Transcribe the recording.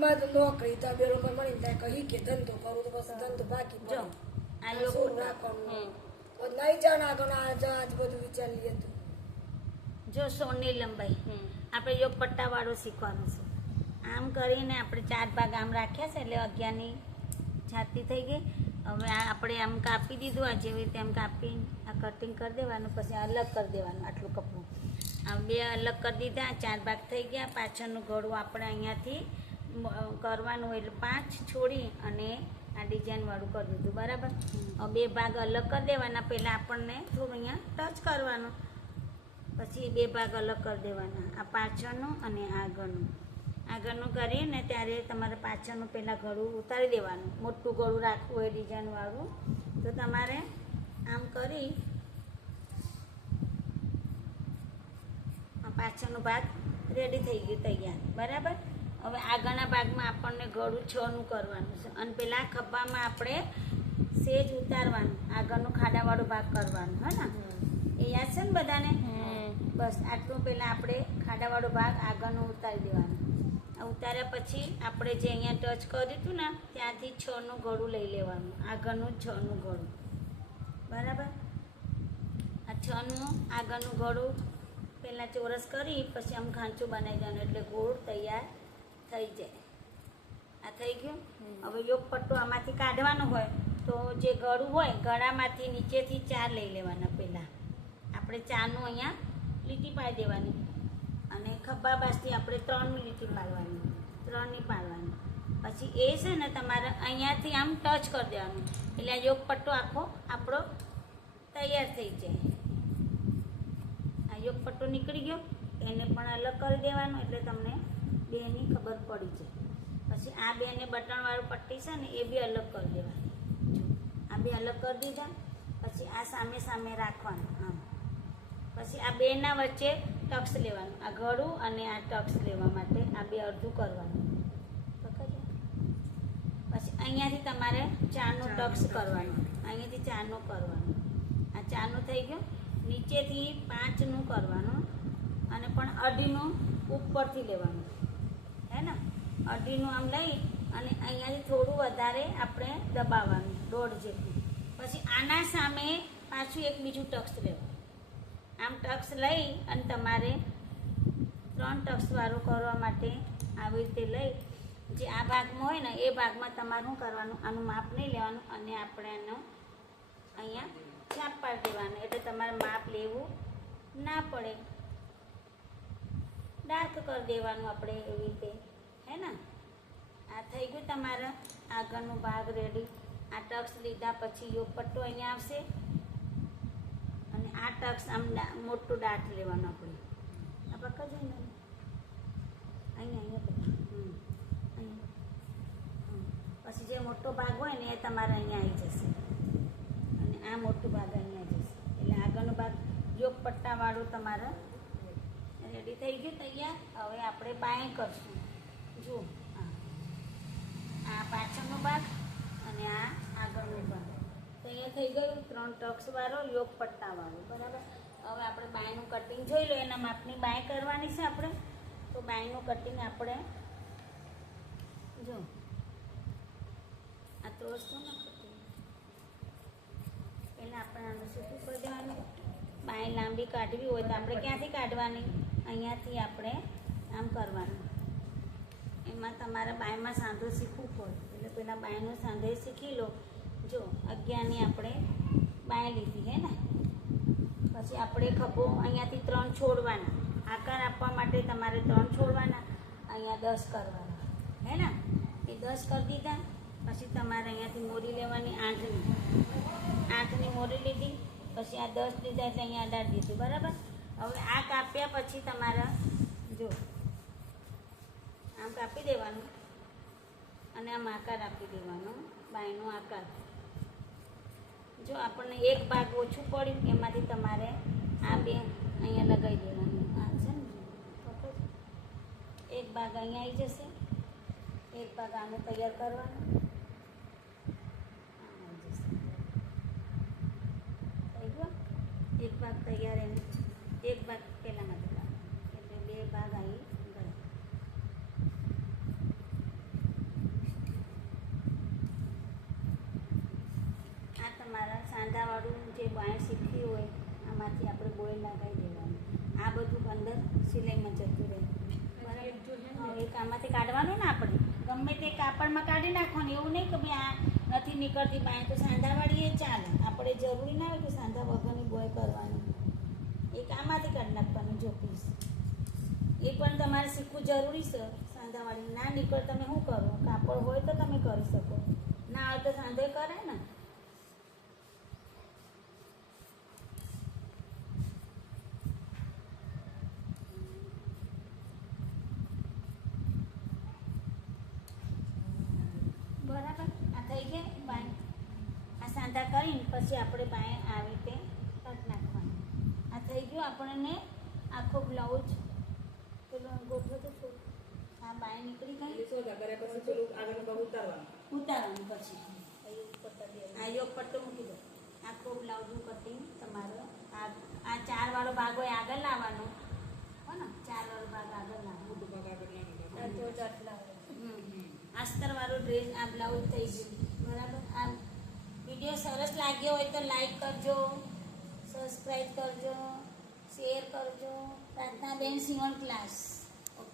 અમારે તો નોકરી તો બે લોકો મળી ત્યાં કહી કે ધંધો કરું તો બસ ધંધો બાકી જો આ યોગ શું રાખવાનું નહીં જાણ આગળ આજ બધું વિચારી હતું જો સોની લંબાઈ આપણે યોગ પટ્ટાવાળું શીખવાનું છે આમ કરીને આપણે 4 ભાગ આમ રાખ્યા છે એટલે 11ની છાતી થઈ ગઈ હવે આ આપણે આમ કાપી દીધું આ જેવી રીતે આમ કાપી આ કટિંગ કરી દેવાનું પછી અલગ કરી દેવાનું આટલું કપડું આ 2 અલગ કરી દીધા 4 ભાગ થઈ ગયા પાછળનું ગળું આપણે અહીંયાથી કરવાનું એટલે 5 છોડી અને આ ડિઝાઇનવાળું કરી દીધું બરાબર હવે 2 ભાગ અલગ કરી દેવાના પહેલાં આપણને થોડું અહીંયા ટચ કરવાનું પછી 2 ભાગ અલગ કરી દેવાના આ પાછળનું અને આગળનું કરીને ત્યારે તમારે પાછળનું પહેલાં ગળું ઉતારી દેવાનું મોટું ગળું રાખવું હોય ડિઝાઇનવાળું તો તમારે આમ કરી પાછળનો ભાગ રેડી થઈ ગયું તૈયાર બરાબર હવે આગળના ભાગમાં આપણને ગળું 6નું કરવાનું છે અને પેલા ખભામાં આપણે સેજ ઉતારવાનું આગળનો ખાડાવાળો ભાગ કરવાનો હે ને એ યાદ છે ને બધાને બસ આટલું પહેલાં આપણે ખાડાવાળો ભાગ આગળનો ઉતારી દેવાનો ઉતાર્યા પછી આપણે જે અહીંયા ટચ કર્યું હતું ને ત્યાંથી 6નું ગળું લઈ લેવાનું આગળનું 6નું ગળું બરાબર આ 6નું આગળનું ગળું પહેલાં ચોરસ કરી પછી આમ ખાંચું બનાવી દેવાનું એટલે ગોળ તૈયાર થઈ જાય આ થઈ ગયું હવે યોગ પટ્ટો આમાંથી કાઢવાનો હોય તો જે ગળું હોય ગળામાંથી નીચેથી 4 લઈ લેવાના પહેલાં આપણે 4નું અહીંયા લીટી પાડી દેવાની અને ખભા બાજથી આપણે 3ની લીટી પાડવાની 3ની પાડવાની પછી એ છે ને તમારે અહીંયાથી આમ ટચ કરી દેવાનું એટલે આ યોગ પટ્ટો આખો આપણો તૈયાર થઈ જાય આ યોગ પટ્ટો નીકળી ગયો એને પણ અલગ કરી દેવાનો એટલે તમને બેની ખબર પડી જાય પછી આ બેને બટનવાળું પટ્ટી છે ને એ બી અલગ કરી દેવાની આ બે અલગ કરી દીધા પછી આ સામે સામે રાખવાનું આમ પછી આ બેના વચ્ચે ટક્સ લેવાનું આ ગળું અને આ ટક્સ લેવા માટે આ બે અડધું કરવાનું પછી અહીંયાથી તમારે 4નું ટક્સ કરવાનું અહીંયાથી 4નું કરવાનું આ 4નું થઈ ગયું નીચેથી 5નું કરવાનું અને પણ અઢીનું ઉપરથી લેવાનું હે ને અઢીનું આમ લઈ અને અહીંયાથી થોડું વધારે આપણે દબાવવાનું 1.5 જેટલું પછી આના સામે પાછું એક બીજું ટક્સ લેવાનું આમ ટક્સ લઈ અને તમારે 3 ટક્સવાળું કરવા માટે આવી રીતે લઈ જે આ ભાગમાં હોય ને એ ભાગમાં તમારે શું કરવાનું આનું માપ નહીં લેવાનું અને આપણે એનો અહીંયા છાપ પાડી દેવાનું એટલે તમારે માપ લેવું ના પડે ડાર્ક કરી દેવાનું આપણે એવી રીતે હે ને આ થઈ ગયું તમારા આગળનો ભાગ રેડી આ ટક્સ લીધા પછી યોગ પટ્ટો અહીંયા આવશે અને આ ટક્સ આમ મોટું ડાટ લેવાનું આપણે આ પકડ જઈને અહીંયા પછી જે મોટો ભાગ હોય ને એ તમારે અહીંયા આવી જશે અને આ મોટો ભાગ અહીંયા જશે એટલે આગળનો ભાગ યોગ પટ્ટાવાળું તમારે રેડી થઈ ગયું તૈયાર હવે આપણે બાય કરશું જુઓ આ પાછળનો ભાગ અને આ આગળનો ભાગ તૈયાર થઈ ગયું 3 ટક્સવાળો યોગ પટ્ટાવાળો બરાબર હવે આપણે બાયનું કટિંગ જોઈ લો એના માપની બાય કરવાની છે આપણે તો બાયનું કટિંગ આપણે જો આ તો વસ્તુ ને કટિંગ પહેલાં આપણે આનું સીધું કરી દેવાનું બાય લાંબી કાઢવી હોય તો આપણે ક્યાંથી કાઢવાની અહીંયાથી આપણે આમ કરવાનું એમાં તમારે બાયમાં સાંધો શીખવું પડે એટલે પહેલાં બાયનું સાંધે શીખી લો જો 11ની આપણે બાય લીધી હે ને પછી આપણે ખભો અહીંયાથી 3 છોડવાના આકાર આપવા માટે તમારે 3 છોડવાના અહીંયા 10 કરવાના હે ને એ 10 કરી દીધા પછી તમારે અહીંયાથી મોરી લેવાની 8ની મોરી લીધી પછી આ 10 લીધા એટલે અહીંયા 18 દીધું બરાબર હવે આ કાપ્યા પછી તમારે જો આમ કાપી દેવાનું અને આમ આકાર આપી દેવાનો બાયનો આકાર જો આપણને એક ભાગ ઓછું પડ્યું એમાંથી તમારે આ બે અહીંયા લગાવી દેવાનું આ છે ને એક ભાગ અહીંયા આવી જશે એક ભાગ આને તૈયાર કરવાનો આવી જશે એક ભાગ તૈયાર એને એક ભાગ પહેલાંમાં એટલે 2 ભાગ આવી ગયા જે બાય શીખી હોય આમાંથી આપણે બોય લગાવી દેવાનું. આ બધું અંદર સિલાઈમાં જતું રહે. બરાબર? હા, એક આમાંથી કાઢવાનું ને આપણે ગમે તે કાપડમાં કાઢી નાખવાનું. એવું નહીં કે ભાઈ આ નથી નીકળતી બાય તો સાંધાવાળી એ ચાલે. આપણે જરૂરી ના હોય કે સાંધા વગરની બોય કરવાની. એક આમાંથી કાઢી નાખવાનું જો પીસ. એ પણ તમારે શીખવું જરૂરી છે. સાંધાવાળી ના નીકળ તમે શું કરો? કાપડ હોય તો તમે કરી શકો, ના હોય તો સાંધો કરે ને. બરાબર? આ થઈ ગયા બાય. આ સાંધા કરીને પછી આપણે બાય આવી રીતે કાઢી નાખવાનું. આ થઈ ગયું આપણને આખો બ્લાઉઝ. પેલો ગોઠવો તો શું? આ બાય નીકળી ગઈ. ઉતારવાનું પછી આ યોગ પટ્ટો મૂકી દો. આખો બ્લાઉઝનું કટિંગ તમારો આ 4 વાળો ભાગ હોય આગળ લાવવાનો. હો ને 4 વાળો ભાગ આગળ લાવવાનો. આસ્તર વાળો ડ્રેસ આ બ્લાઉઝ થઈ ગયું. બરાબર? આ વિડીયો સરસ લાગ્યો હોય તો લાઈક કરજો, સબસ્ક્રાઈબ કરજો, શેર કરજો. પ્રાર્થનાબેન સીવણ ક્લાસ.